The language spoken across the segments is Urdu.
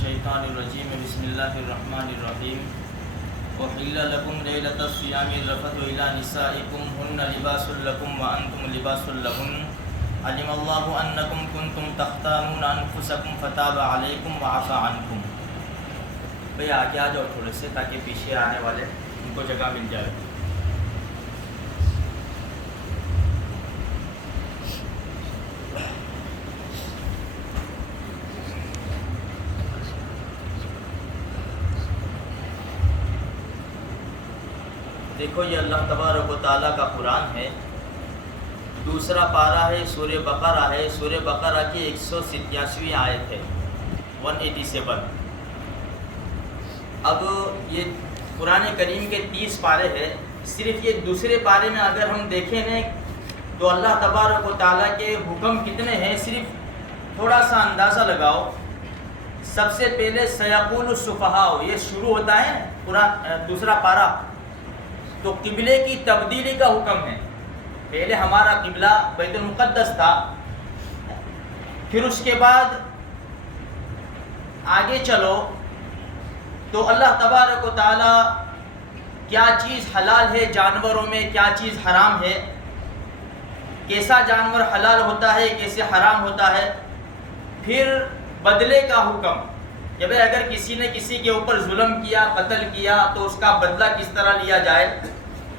الشیطان الرجیم بسم اللہ الرحمن الرحیم وحل لکم لیلۃ الصیام الرفث الی نسائکم ہن لباس لکم وانتم لباس لہن علم اللہ انکم کنتم تختانون انفسکم فتاب علیکم وعفی عنکم۔ بھئی آگے آ جاؤ تھوڑے سے تاکہ پیچھے آنے والے ان کو جگہ مل جائے۔ دیکھو یہ اللہ تبارک و تعالیٰ کا قرآن ہے، دوسرا پارہ ہے، سورہ بقرہ ہے، سورہ بقرہ کی 187ویں آیت ہے 187۔ اب یہ قرآن کریم کے 30 پارے ہیں، صرف یہ دوسرے پارے میں اگر ہم دیکھیں نا تو اللہ تبارک و تعالیٰ کے حکم کتنے ہیں، صرف تھوڑا سا اندازہ لگاؤ۔ سب سے پہلے سیقول السفہاء، یہ شروع ہوتا ہے قرآن دوسرا پارہ، تو قبلے کی تبدیلی کا حکم ہے۔ پہلے ہمارا قبلہ بیت المقدس تھا، پھر اس کے بعد آگے چلو تو اللہ تبارک و تعالی کیا چیز حلال ہے جانوروں میں، کیا چیز حرام ہے، کیسا جانور حلال ہوتا ہے، کیسے حرام ہوتا ہے، پھر بدلے کا حکم کہ بھئی اگر کسی نے کسی کے اوپر ظلم کیا، قتل کیا تو اس کا بدلہ کس طرح لیا جائے،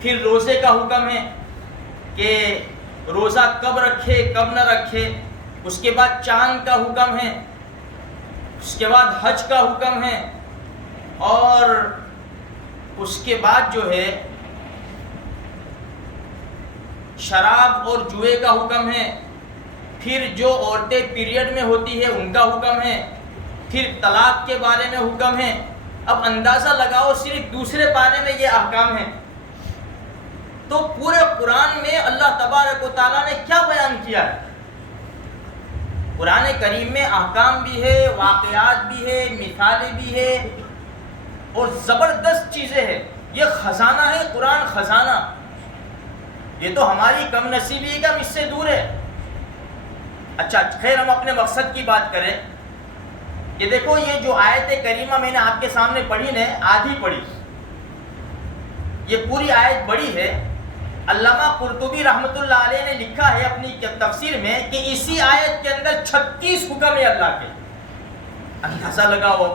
پھر روزے کا حکم ہے کہ روزہ کب رکھے کب نہ رکھے، اس کے بعد چاند کا حکم ہے، اس کے بعد حج کا حکم ہے، اور اس کے بعد جو ہے شراب اور جوئے کا حکم ہے، پھر جو عورتیں پیریڈ میں ہوتی ہے ان کا حکم ہے، پھر طلاق کے بارے میں حکم ہے۔ اب اندازہ لگاؤ صرف دوسرے پارے میں یہ احکام ہیں، تو پورے قرآن میں اللہ تبارک و تعالیٰ نے کیا بیان کیا ہے؟ قرآن کریم میں احکام بھی ہے، واقعات بھی ہے، مثالیں بھی ہے، اور زبردست چیزیں ہیں۔ یہ خزانہ ہے قرآن، خزانہ۔ یہ تو ہماری کم نصیبی کا اس سے دور ہے۔ اچھا خیر، ہم اپنے مقصد کی بات کریں۔ یہ دیکھو یہ جو آیت کریمہ میں نے آپ کے سامنے پڑھی نے، آدھی پڑھی، یہ پوری آیت بڑی ہے۔ علامہ قرطبی رحمۃ اللہ علیہ نے لکھا ہے اپنی تفسیر میں کہ اسی آیت کے اندر 36 حکم ہے اللہ کے۔ اندازہ لگاؤ۔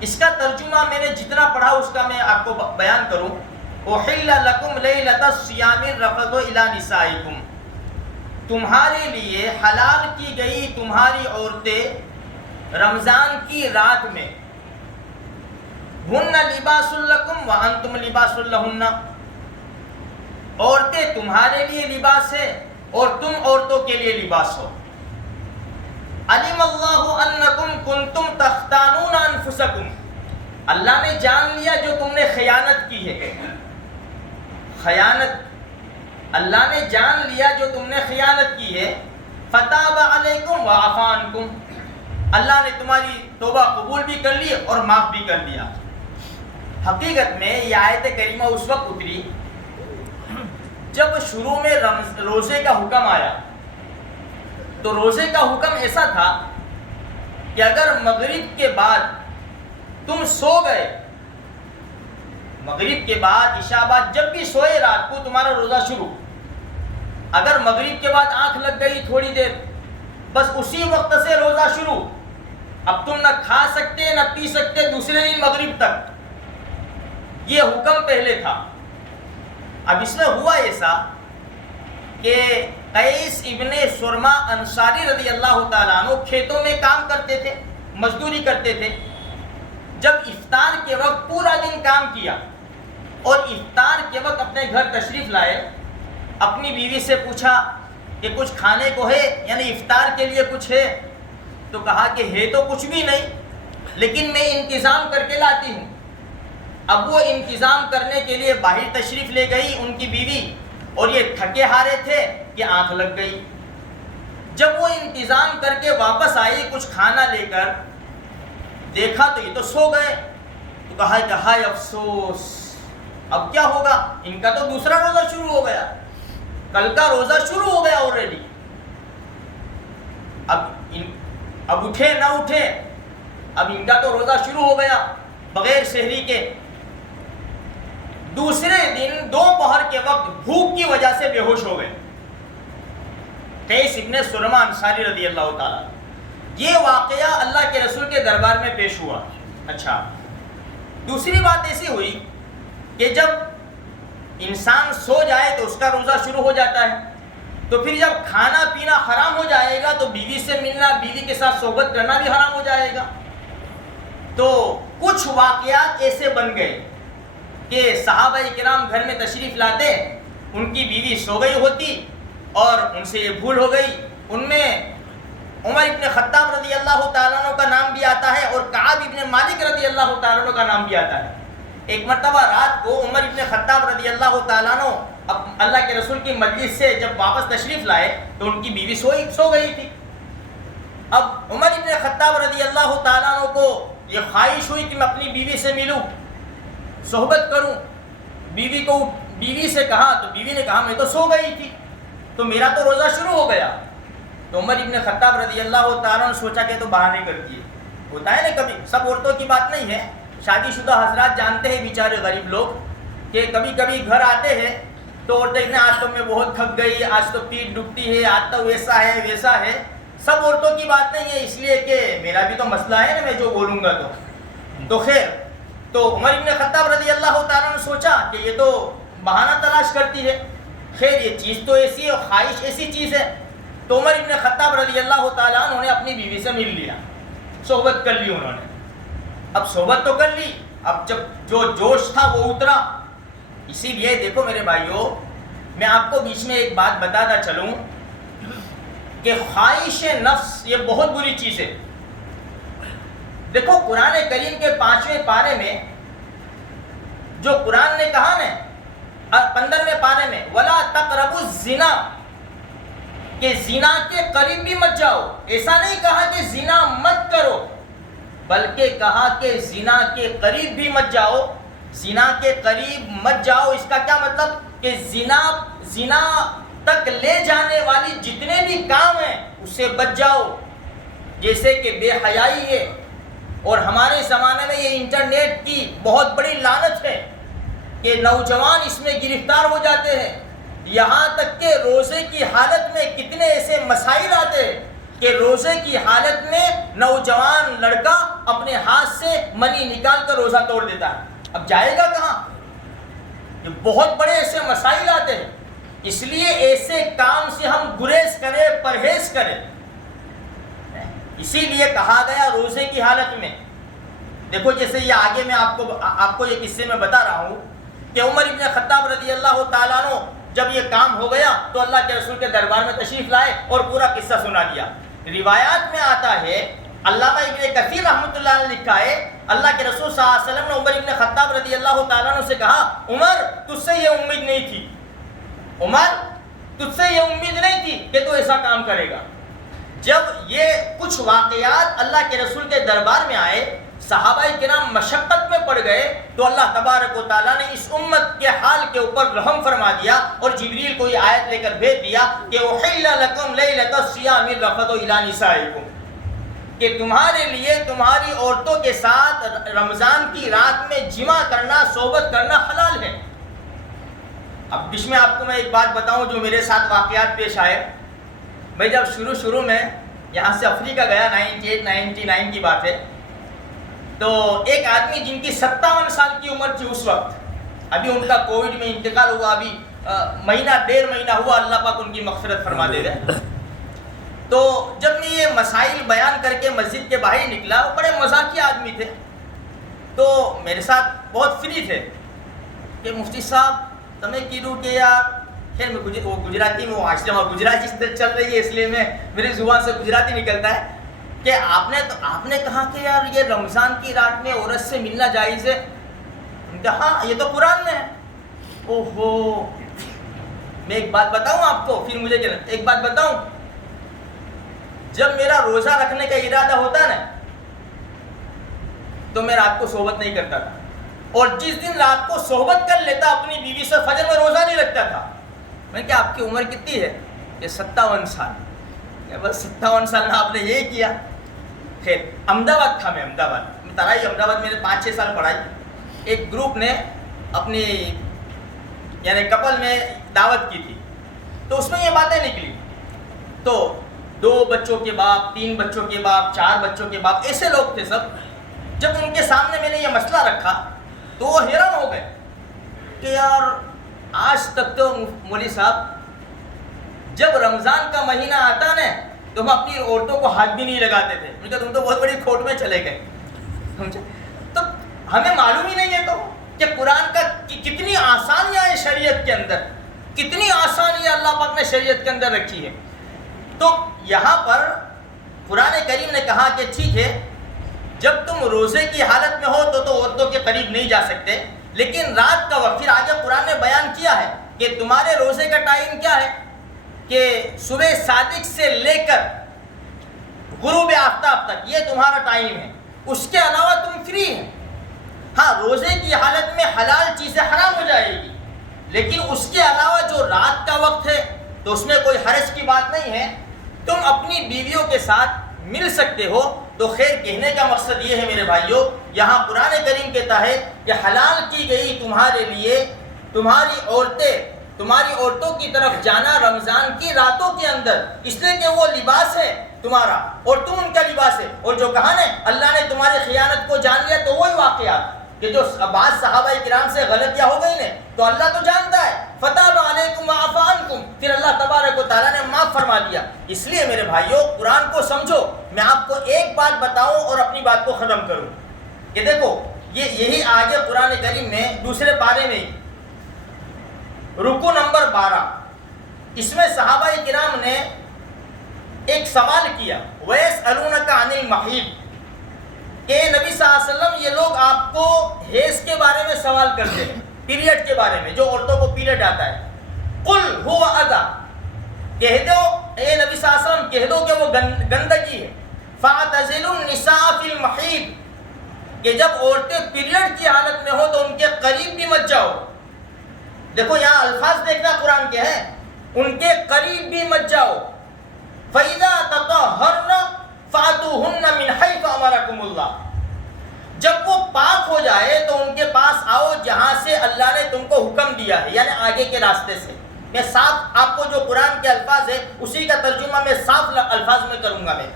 اس کا ترجمہ میں نے جتنا پڑھا اس کا میں آپ کو بیان کروں۔ احل لکم لیلۃ الصیام الرفث الی نسائکم، تمہارے لیے حلال کی گئی تمہاری عورتیں رمضان کی رات میں، ہن لباس لکم وانتم لباس لہن، عورتیں تمہارے لیے لباس ہے اور تم عورتوں کے لیے لباس ہو۔ علم اللہ انکم کنتم تختانون انفسکم، اللہ نے جان لیا جو تم نے خیانت کی ہے، خیانت اللہ نے جان لیا جو تم نے خیانت کی ہے۔ فتاب علیکم وعفی عنکم، اللہ نے تمہاری توبہ قبول بھی کر لی اور معاف بھی کر دیا۔ حقیقت میں یہ آیت کریمہ اس وقت اتری جب شروع میں روزے کا حکم آیا، تو روزے کا حکم ایسا تھا کہ اگر مغرب کے بعد تم سو گئے، مغرب کے بعد عشاء بعد جب بھی سوئے رات کو تمہارا روزہ شروع، اگر مغرب کے بعد آنکھ لگ گئی تھوڑی دیر، بس اسی وقت سے روزہ شروع۔ اب تم نہ کھا سکتے نہ پی سکتے دوسرے دن مغرب تک، یہ حکم پہلے تھا۔ اب اس میں ہوا ایسا کہ قیس ابن سرما انصاری رضی اللہ تعالیٰ عنہ کھیتوں میں کام کرتے تھے، مزدوری کرتے تھے۔ جب افطار کے وقت پورا دن کام کیا اور افطار کے وقت اپنے گھر تشریف لائے، اپنی بیوی سے پوچھا کہ کچھ کھانے کو ہے، یعنی افطار کے لیے کچھ ہے؟ تو کہا کہ ہے تو کچھ بھی نہیں، لیکن میں انتظام کر کے لاتی ہوں۔ اب وہ انتظام کرنے کے لیے باہر تشریف لے گئی ان کی بیوی، اور یہ تھکے ہارے تھے کہ آنکھ لگ گئی۔ جب وہ انتظام کر کے واپس آئی کچھ کھانا لے کر، دیکھا تو یہ تو سو گئے، تو کہا کہ ہائے افسوس، اب کیا ہوگا، ان کا تو دوسرا روزہ شروع ہو گیا، کل کا روزہ شروع ہو گیا آلریڈی۔ اب اٹھے نہ اٹھے، اب ان کا تو روزہ شروع ہو گیا بغیر سحری کے. دوسرے دن دوپہر کے وقت بھوک کی وجہ سے بے ہوش ہو گئے. قیس ابن سلمہ انصاری رضی اللہ تعالیٰ. یہ واقعہ اللہ کے رسول کے دربار میں پیش ہوا. اچھا, دوسری بات ایسی ہوئی کہ جب انسان سو جائے تو اس کا روزہ شروع ہو جاتا ہے, تو پھر جب کھانا پینا حرام ہو جائے گا تو بیوی سے ملنا, بیوی کے ساتھ صحبت کرنا بھی حرام ہو جائے گا. تو کچھ واقعات ایسے بن گئے کہ صحابہ کرام گھر میں تشریف لاتے, ان کی بیوی سو گئی ہوتی اور ان سے یہ بھول ہو گئی. ان میں عمر ابن خطاب رضی اللہ تعالیٰ عنہ کا نام بھی آتا ہے اور کعب ابن مالک رضی اللہ تعالیٰ عنہ کا نام بھی آتا ہے. ایک مرتبہ رات کو عمر ابن خطاب رضی اللہ تعالیٰ عنہ اب اللہ کے رسول کی مجلس سے جب واپس تشریف لائے تو ان کی بیوی سو گئی تھی. اب عمر ابن خطاب رضی اللہ تعالیٰ عنہ کو یہ خواہش ہوئی کہ میں اپنی بیوی سے ملوں, صحبت کروں. بیوی سے کہا تو بیوی نے کہا میں تو سو گئی تھی, تو میرا تو روزہ شروع ہو گیا. تو عمر ابن خطاب رضی اللہ تعالیٰ نے سوچا کہ تو بہانے کرتی ہے. ہوتا ہے نا کبھی, سب عورتوں کی بات نہیں ہے, شادی شدہ حضرات جانتے ہیں بیچارے غریب لوگ کہ کبھی کبھی گھر آتے ہیں تو عورتیں کہتے ہیں آج تو میں بہت تھک گئی, آج تو پیٹ دکھتی ہے, آج تو ویسا ہے ویسا ہے. سب عورتوں کی بات نہیں ہے, اس لیے کہ میرا بھی تو مسئلہ ہے نا, میں جو بولوں گا تو خیر. تو عمر ابن خطاب رضی اللہ تعالیٰ نے سوچا کہ یہ تو بہانہ تلاش کرتی ہے, خیر یہ چیز تو ایسی ہے, خواہش ایسی چیز ہے. تو عمر ابن خطاب رضی اللہ تعالیٰ عنہ نے اپنی بیوی سے مل لیا, صحبت کر لی انہوں نے. اب صحبت تو کر لی, اب جب جو جوش تھا وہ اترا. اسی لیے دیکھو میرے بھائیوں, میں آپ کو بیچ میں ایک بات بتاتا چلوں کہ خواہش نفس یہ بہت بری چیز ہے. دیکھو قرآن کریم کے 5ویں پارے میں جو قرآن نے کہا نا 15ویں پارے میں وَلَا تَقْرَبُوا الزِّنَا, کہ زنا کے قریب بھی مت جاؤ. ایسا نہیں کہا کہ زنا مت کرو, بلکہ کہا کہ زنا کے قریب بھی مت جاؤ. زنا کے قریب مت جاؤ, اس کا کیا مطلب کہ زنا تک لے جانے والی جتنے بھی کام ہیں اس سے بچ جاؤ. جیسے کہ بے حیائی ہے, اور ہمارے زمانے میں یہ انٹرنیٹ کی بہت بڑی لعنت ہے کہ نوجوان اس میں گرفتار ہو جاتے ہیں. یہاں تک کہ روزے کی حالت میں کتنے ایسے مسائل آتے ہیں کہ روزے کی حالت میں نوجوان لڑکا اپنے ہاتھ سے منی نکال کر روزہ توڑ دیتا ہے. اب جائے گا کہاں؟ یہ بہت بڑے ایسے مسائل آتے ہیں. اس لیے ایسے کام سے ہم گریز کریں, پرہیز کریں. اسی لیے کہا گیا روزے کی حالت میں. دیکھو جیسے یہ آگے میں آپ کو یہ قصے میں بتا رہا ہوں کہ عمر ابن خطاب رضی اللہ تعالیٰ عنہ جب یہ کام ہو گیا تو اللہ کے رسول کے دربار میں تشریف لائے اور پورا قصہ سنا دیا. روایات میں آتا ہے, علامہ ابن کثیر رحمۃ اللہ علیہ لکھا ہے, اللہ کے رسول صلی اللہ علیہ وسلم نے عمر ابن خطاب رضی اللہ تعالیٰ عنہ سے کہا, عمر تجھ سے یہ امید نہیں تھی, عمر تجھ سے یہ امید نہیں تھی کہ تو ایسا کام کرے گا. جب یہ کچھ واقعات اللہ کے رسول کے دربار میں آئے, صحابہ کرام مشقت میں پڑ گئے, تو اللہ تبارک و تعالیٰ نے اس امت کے حال کے اوپر رحم فرما دیا اور جبریل کو یہ آیت لے کر بھیج دیا کہ احل لکم لیلۃ الصیام الرفث الی نسائکم, کہ تمہارے لیے تمہاری عورتوں کے ساتھ رمضان کی رات میں جمع کرنا, صحبت کرنا حلال ہے. اب بیچ میں آپ کو میں ایک بات بتاؤں جو میرے ساتھ واقعات پیش آئے. میں جب شروع میں یہاں سے افریقہ گیا 98-99 کی بات ہے, تو ایک آدمی جن کی 57 سال کی عمر تھی اس وقت, ابھی ان کا کووڈ میں انتقال ہوا, ابھی مہینہ 1.5 مہینہ ہوا, اللہ پاک ان کی مغفرت فرما دے گا. تو جب میں یہ مسائل بیان کر کے مسجد کے باہر نکلا, وہ بڑے مزاحیہ آدمی تھے, تو میرے ساتھ بہت فری تھے کہ مفتی صاحب تمہیں کیوں کہ یار, خیر میں وہ گجراتی میں وہ گجراتی چل رہی ہے اس لیے میں میری زبان سے گجراتی نکلتا ہے کہ آپ نے کہا کہ یار یہ رمضان کی رات میں عورت سے ملنا جائز ہے. ہاں یہ تو قرآن میں ہے. اوہو, میں ایک بات بتاؤں آپ کو, پھر مجھے ایک بات بتاؤں, جب میرا روزہ رکھنے کا ارادہ ہوتا نا تو میں رات کو صحبت نہیں کرتا تھا, اور جس دن رات کو صحبت کر لیتا اپنی بیوی سے فجر میں روزہ نہیں رکھتا تھا. میں کہ آپ کی عمر کتنی ہے؟ یہ 57 سال. بس 57 سال میں آپ نے یہ کیا. خیر احمد آباد تھا، میں احمد آباد ترائی احمد آباد میں نے 5-6 سال پڑھائی. ایک گروپ نے اپنی یعنی کپل میں دعوت کی تھی، تو اس میں یہ باتیں نکلی. تو 2 بچوں کے باپ، 3 بچوں کے باپ، 4 بچوں کے باپ، ایسے لوگ تھے سب. جب ان کے سامنے میں نے یہ مسئلہ رکھا تو وہ حیران ہو گئے کہ یار آج تک تو مولوی صاحب جب رمضان کا مہینہ آتا نا تو ہم اپنی عورتوں کو ہاتھ بھی نہیں لگاتے تھے. مجھے تم تو بہت بڑی کھوٹ میں چلے گئے. تو ہمیں معلوم ہی نہیں ہے تو کہ قرآن کا کتنی آسانیاں ہیں شریعت کے اندر، کتنی آسانیاں اللہ پاک نے شریعت کے اندر رکھی ہے. تو یہاں پر قرآن کریم نے کہا کہ ٹھیک ہے جب تم روزے کی حالت میں ہو تو عورتوں کے قریب نہیں جا سکتے، لیکن رات کا وقت، پھر آگے قرآن نے بیان کیا ہے کہ تمہارے روزے کا ٹائم کیا ہے کہ صبح صادق سے لے کر غروب آفتاب تک، یہ تمہارا ٹائم ہے. اس کے علاوہ تم فری ہیں. ہاں روزے کی حالت میں حلال چیزیں حرام ہو جائے گی، لیکن اس کے علاوہ جو رات کا وقت ہے تو اس میں کوئی حرج کی بات نہیں ہے. تم اپنی بیویوں کے ساتھ مل سکتے ہو. تو خیر کہنے کا مقصد یہ ہے میرے بھائیوں، یہاں قرآن کریم کہتا ہے کہ حلال کی گئی تمہارے لیے تمہاری عورتوں کی طرف جانا رمضان کی راتوں کے اندر، اس لیے کہ وہ لباس ہے تمہارا اور تم ان کا لباس ہے. اور جو کہا نا اللہ نے تمہاری خیانت کو جان لیا، تو وہی واقعات کہ جو بعض صحابہ کرام سے غلطیاں ہو گئی نا تو اللہ تو جانتا ہے، فتاب علیکم وعفا عنکم، پھر اللہ تبارک و تعالیٰ نے معاف فرما دیا. اس لیے میرے بھائیوں قرآن کو سمجھو. میں آپ کو ایک بات بتاؤں اور اپنی بات کو ختم کروں کہ دیکھو یہی آگے قرآن کریم میں دوسرے پارے میں رکو نمبر 12 اس میں صحابہ کرام نے ایک سوال کیا، وَيَسْأَلُونَكَ عَنِ الْمَحِيضِ، کہ نبی صلی اللہ علیہ وسلم یہ لوگ آپ کو حیض کے بارے میں سوال کرتے ہیں، پیریڈ کے بارے میں، جو عورتوں کو پیریڈ آتا ہے. قُلْ هُوَ أَذًى، کہہ دو اے نبی صلی اللہ علیہ وسلم کہہ دو کہ وہ گندگی ہے. فَاعْتَزِلُوا النِّسَاءَ فِي الْمَحِيضِ، کہ جب عورتیں پیریڈ کی حالت میں ہو تو ان کے قریب بھی مت جاؤ. دیکھو یہاں الفاظ دیکھنا قرآن کے ہیں، ان کے قریب بھی مت جاؤ. فَإِذَا تَطَهَّرْنَ فَأْتُوهُنَّ مِنْ حَيْثُ أَمَرَكُمُ اللَّهُ، جب وہ پاک ہو جائے تو ان کے پاس آؤ جہاں سے اللہ نے تم کو حکم دیا ہے، یعنی آگے کے راستے سے. میں صاف آپ کو جو قرآن کے الفاظ ہے اسی کا ترجمہ میں صاف الفاظ میں کروں گا میں.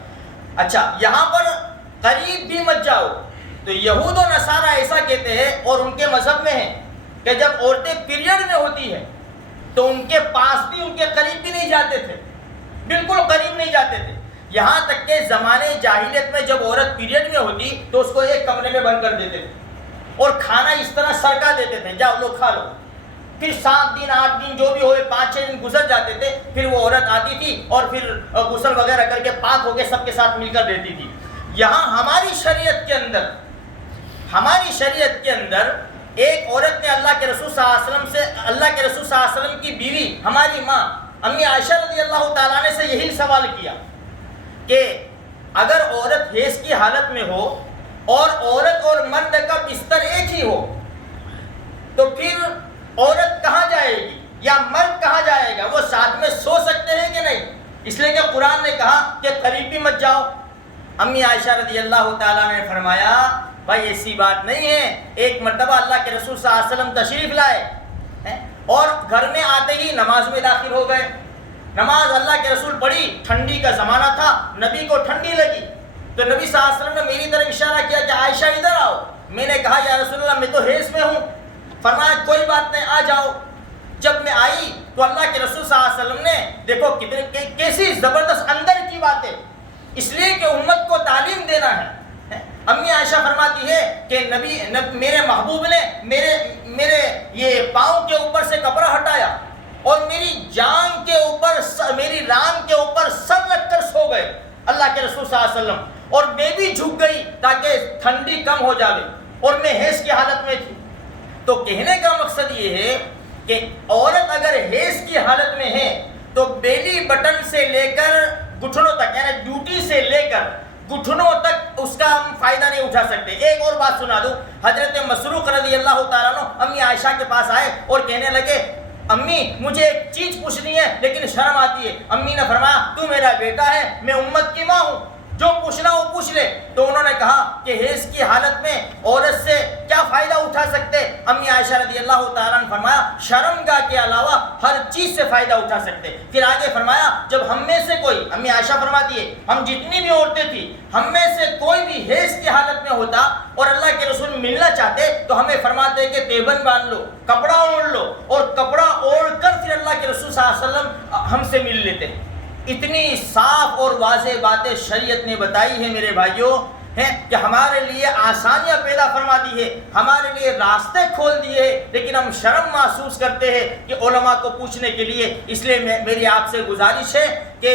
اچھا یہاں پر قریب بھی مت جاؤ، تو یہود و نصارہ ایسا کہتے ہیں اور ان کے مذہب میں ہے کہ جب عورتیں پیریڈ میں ہوتی ہے تو ان کے پاس بھی ان کے قریب بھی نہیں جاتے تھے، بالکل قریب نہیں جاتے تھے. یہاں تک کہ زمانے جاہلیت میں جب عورت پیریڈ میں ہوتی تو اس کو ایک کمرے میں بند کر دیتے تھے اور کھانا اس طرح سرکا دیتے تھے، جاؤ لوگ کھا لو. پھر 7 دن 8 دن جو بھی ہوئے 5-6 دن گزر جاتے تھے، پھر وہ عورت آتی تھی اور پھر غسل وغیرہ کر کے پاک ہو کے سب کے ساتھ مل کر دیتی تھی. یہاں ہماری شریعت کے اندر ایک عورت نے اللہ کے رسول صلی اللہ علیہ وسلم کی بیوی ہماری ماں امی عائشہ رضی اللہ تعالیٰ عنہ سے یہی سوال کیا کہ اگر عورت حیض کی حالت میں ہو اور عورت اور مرد کا بستر ایک ہی ہو تو پھر عورت کہاں جائے گی یا مرد کہاں جائے گا؟ وہ ساتھ میں سو سکتے ہیں کہ نہیں؟ اس لیے کہ قرآن نے کہا کہ قریب بھی مت جاؤ. امی عائشہ رضی اللہ تعالیٰ نے فرمایا بھائی ایسی بات نہیں ہے. ایک مرتبہ اللہ کے رسول صلی اللہ علیہ وسلم تشریف لائے اور گھر میں آتے ہی نماز میں داخل ہو گئے. نماز اللہ کے رسول پڑھی، ٹھنڈی کا زمانہ تھا، نبی کو ٹھنڈی لگی تو نبی صلی اللہ علیہ وسلم نے میری طرف اشارہ کیا کہ عائشہ ادھر آؤ. میں نے کہا یا رسول اللہ میں تو حیض میں ہوں. فرمایا کوئی بات نہیں آ جاؤ. جب میں آئی تو اللہ کے رسول صلی اللہ علیہ وسلم نے دیکھو کیسی زبردست اندر کی باتیں، اس لیے کہ امت کو تعلیم دینا ہے. امی عائشہ فرماتی ہے کہ میرے محبوب نے میرے یہ پاؤں کے اوپر سے کپڑا ہٹایا اور میری جان کے اوپر میری ران کے اوپر سر رکھ کر سو گئے اللہ کے رسول صلی اللہ علیہ وسلم، اور میں بھی جھک گئی تاکہ ٹھنڈی کم ہو جائے اور میں حیض کی حالت میں تھی. تو کہنے کا مقصد یہ ہے کہ عورت اگر حیض کی حالت میں ہے تو بیلی بٹن سے لے کر گھٹنوں تک، یعنی ڈیوٹی سے لے کر گھٹنوں تک اس کا ہم فائدہ نہیں اٹھا سکتے. ایک اور بات سنا دوں، حضرت مسروق رضی اللہ تعالیٰ عنہ امی عائشہ کے پاس آئے اور کہنے لگے امی مجھے ایک چیز پوچھنی ہے لیکن شرم آتی ہے. امی نے فرمایا تو میرا بیٹا ہے، میں امت کی ماں ہوں، جو پوچھنا وہ پوچھ لے. تو انہوں نے کہا کہ حیض کی حالت میں عورت سے کیا فائدہ اٹھا سکتے؟ امی عائشہ رضی اللہ تعالیٰ نے فرمایا شرمگاہ کے علاوہ ہر چیز سے فائدہ اٹھا سکتے. پھر آگے فرمایا جب ہم میں سے کوئی، امی عائشہ فرماتی ہے ہم جتنی بھی عورتیں تھیں ہم میں سے کوئی بھی حیض کی حالت میں ہوتا اور اللہ کے رسول ملنا چاہتے تو ہمیں فرماتے کہ تیبن باندھ لو، کپڑا اوڑھ لو، اور کپڑا اوڑھ کر پھر اللہ کے رسول صلی اللہ علیہ وسلم ہم سے مل لیتے. اتنی صاف اور واضح باتیں شریعت نے بتائی ہے میرے بھائیوں، ہیں کہ ہمارے لیے آسانیاں پیدا فرما دی ہے، ہمارے لیے راستے کھول دیے ہیں، لیکن ہم شرم محسوس کرتے ہیں کہ علماء کو پوچھنے کے لیے. اس لیے میری آپ سے گزارش ہے کہ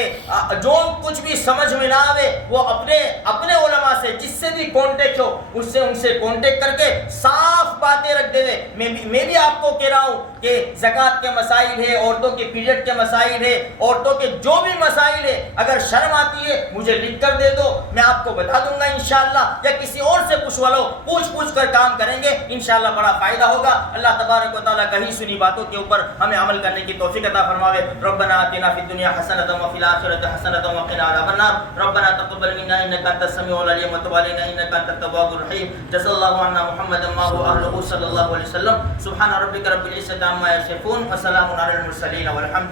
جو کچھ بھی سمجھ میں نہ آوے وہ اپنے علماء سے جس سے بھی کانٹیکٹ ہو ان سے کانٹیکٹ کر کے صاف باتیں رکھ دے. میں بھی آپ کو کہہ رہا ہوں کہ زکوٰۃ کے مسائل ہے، عورتوں کے پیریڈ کے مسائل ہے، عورتوں کے جو بھی مسائل ہے، اگر شرم آتی ہے مجھے لکھ کر دے دو، میں آپ کو بتا دوں گا انشاءاللہ، یا کسی اور سے پوچھوا لو، پوچھ کر کام کریں گے انشاءاللہ بڑا فائدہ ہوگا. اللہ تبارک و تعالیٰ کہیں سنی باتوں کے اوپر ہمیں عمل کرنے کی توفیق عطا فرماوے. ربنا آتنا فی الدنیا حسنۃ وفی الآخرۃ حسنۃ وقنا عذاب النار. ربنا تقبل منا انک انت السمیع العلیم وتب علینا انک انت التواب الرحیم. جزا اللہ عنا محمد ما هو اهله صلی اللہ علیہ وسلم. سبحان ربک رب العزۃ عما یصفون وسلام علی المرسلین والحمد